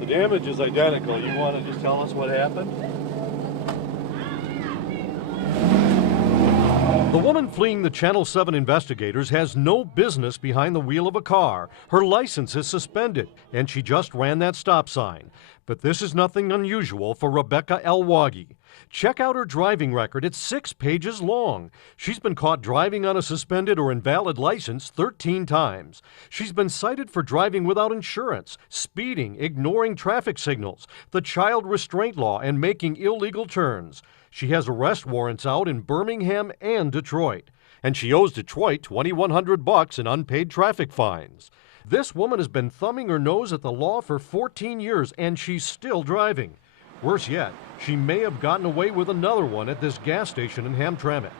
The damage is identical. You want to just tell us what happened? The woman fleeing the Channel 7 investigators has no business behind the wheel of a car. Her license is suspended, and she just ran that stop sign. But this is nothing unusual for Rebecca Elwagi. Check out her driving record. It's 6 pages long. She's been caught driving on a suspended or invalid license 13 times. She's been cited for driving without insurance, speeding, ignoring traffic signals, the child restraint law, and making illegal turns. She has arrest warrants out in Birmingham and Detroit. And she owes Detroit $2,100 in unpaid traffic fines. This woman has been thumbing her nose at the law for 14 years, and she's still driving. Worse yet, she may have gotten away with another one at this gas station in Hamtramck.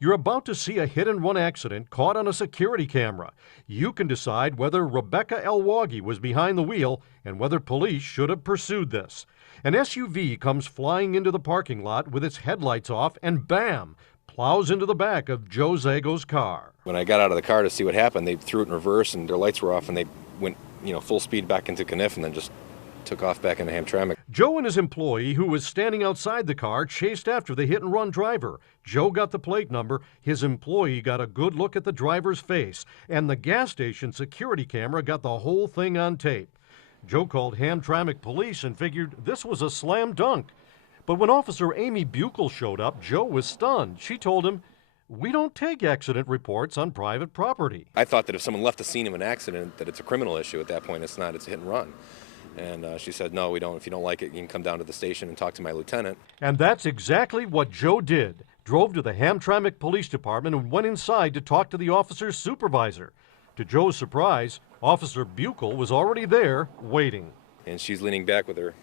You're about to see a hit-and-run accident caught on a security camera. You can decide whether Rebecca Elwagi was behind the wheel and whether police should have pursued this. An SUV comes flying into the parking lot with its headlights off and bam, plows into the back of Joe Zago's car. When I got out of the car to see what happened, they threw it in reverse and their lights were off and they went, full speed back into Kniff and then just took off back into Hamtramck. Joe and his employee, who was standing outside the car, chased after the hit-and-run driver. Joe got the plate number, his employee got a good look at the driver's face, and the gas station security camera got the whole thing on tape. Joe called Hamtramck police and figured this was a slam dunk. But when Officer Amy Buchel showed up, Joe was stunned. She told him, "We don't take accident reports on private property." I thought that if someone left the scene of an accident, that it's a criminal issue. At that point, it's not, it's a hit and run. And she said, "No, we don't. If you don't like it, you can come down to the station and talk to my lieutenant." And that's exactly what Joe did. Drove to the Hamtramck Police Department and went inside to talk to the officer's supervisor. To Joe's surprise, Officer Buchel was already there, waiting. And she's leaning back with her,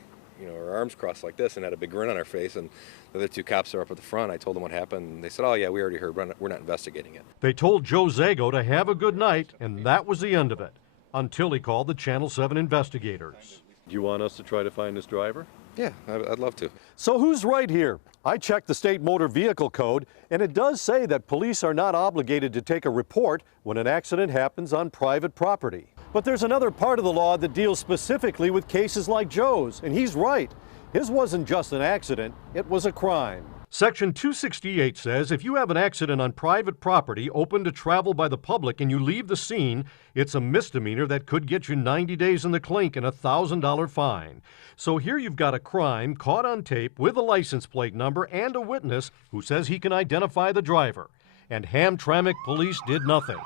her arms crossed like this and had a big grin on her face. And the other 2 cops are up at the front. I told them what happened. And they said, "Oh, yeah, we already heard. We're not investigating it." They told Joe Zago to have a good night, and that was the end of it, until he called the Channel 7 investigators. Do you want us to try to find this driver? Yeah, I'd love to. So who's right here? I checked the state motor vehicle code, and it does say that police are not obligated to take a report when an accident happens on private property. But there's another part of the law that deals specifically with cases like Joe's, and he's right. His wasn't just an accident, it was a crime. Section 268 says if you have an accident on private property open to travel by the public and you leave the scene, it's a misdemeanor that could get you 90 days in the clink and a $1,000 fine. So here you've got a crime caught on tape with a license plate number and a witness who says he can identify the driver. And Hamtramck police did nothing,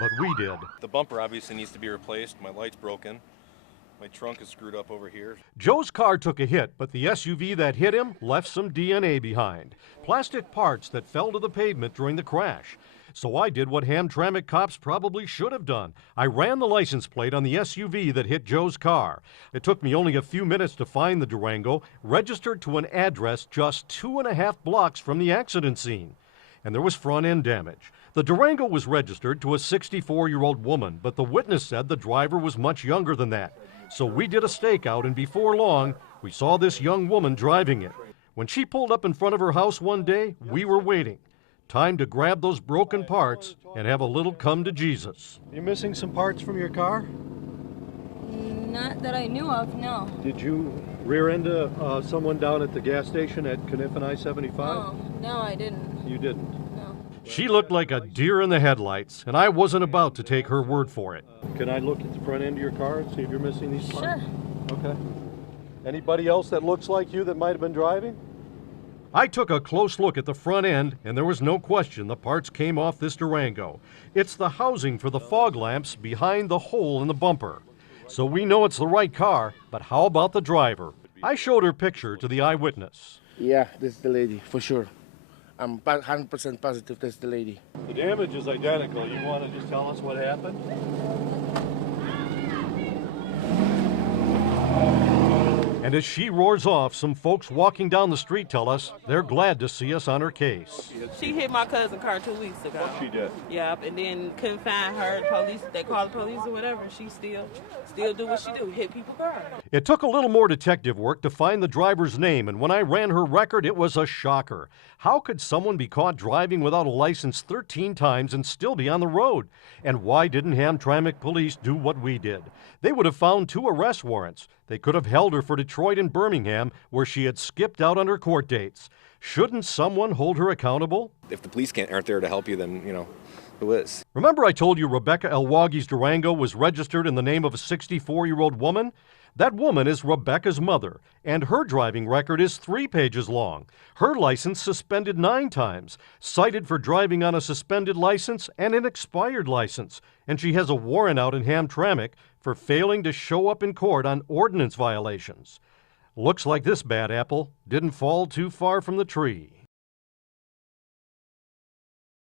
but we did. The bumper obviously needs to be replaced. My light's broken. My trunk is screwed up over here. Joe's car took a hit, but the SUV that hit him left some DNA behind. Plastic parts that fell to the pavement during the crash. So I did what Hamtramck cops probably should have done. I ran the license plate on the SUV that hit Joe's car. It took me only a few minutes to find the Durango, registered to an address just 2.5 blocks from the accident scene. And there was front-end damage. The Durango was registered to a 64-year-old woman, but the witness said the driver was much younger than that. So we did a stakeout, and before long, we saw this young woman driving it. When she pulled up in front of her house one day, we were waiting. Time to grab those broken parts and have a little come to Jesus. You missing some parts from your car? Not that I knew of, no. Did you rear end someone down at the gas station at Kniff and I-75? No, I didn't. You didn't? No. She looked like a deer in the headlights, and I wasn't about to take her word for it. Can I look at the front end of your car and see if you're missing these parts? Sure. Okay. Anybody else that looks like you that might have been driving? I took a close look at the front end, and there was no question the parts came off this Durango. It's the housing for the fog lamps behind the hole in the bumper. So we know it's the right car, but how about the driver? I showed her picture to the eyewitness. Yeah, this is the lady, for sure. I'm 100% positive that's the lady. The damage is identical. You want to just tell us what happened? And as she roars off, some folks walking down the street tell us they're glad to see us on her case. She hit my cousin's car 2 weeks ago. What she did? Yep, and then couldn't find her. Police, they called the police or whatever. She still do what she do, hit people's cars. It took a little more detective work to find the driver's name, and when I ran her record, it was a shocker. How could someone be caught driving without a license 13 times and still be on the road? And why didn't Hamtramck police do what we did? They would have found 2 arrest warrants. They could have held her for Detroit and Birmingham, where she had skipped out on her court dates. Shouldn't someone hold her accountable? If the police aren't there to help you, then, who is? Remember I told you Rebecca Elwagi's Durango was registered in the name of a 64-year-old woman? That woman is Rebecca's mother, and her driving record is 3 pages long. Her license suspended 9 times, cited for driving on a suspended license and an expired license, and she has a warrant out in Hamtramck for failing to show up in court on ordinance violations. Looks like this bad apple didn't fall too far from the tree.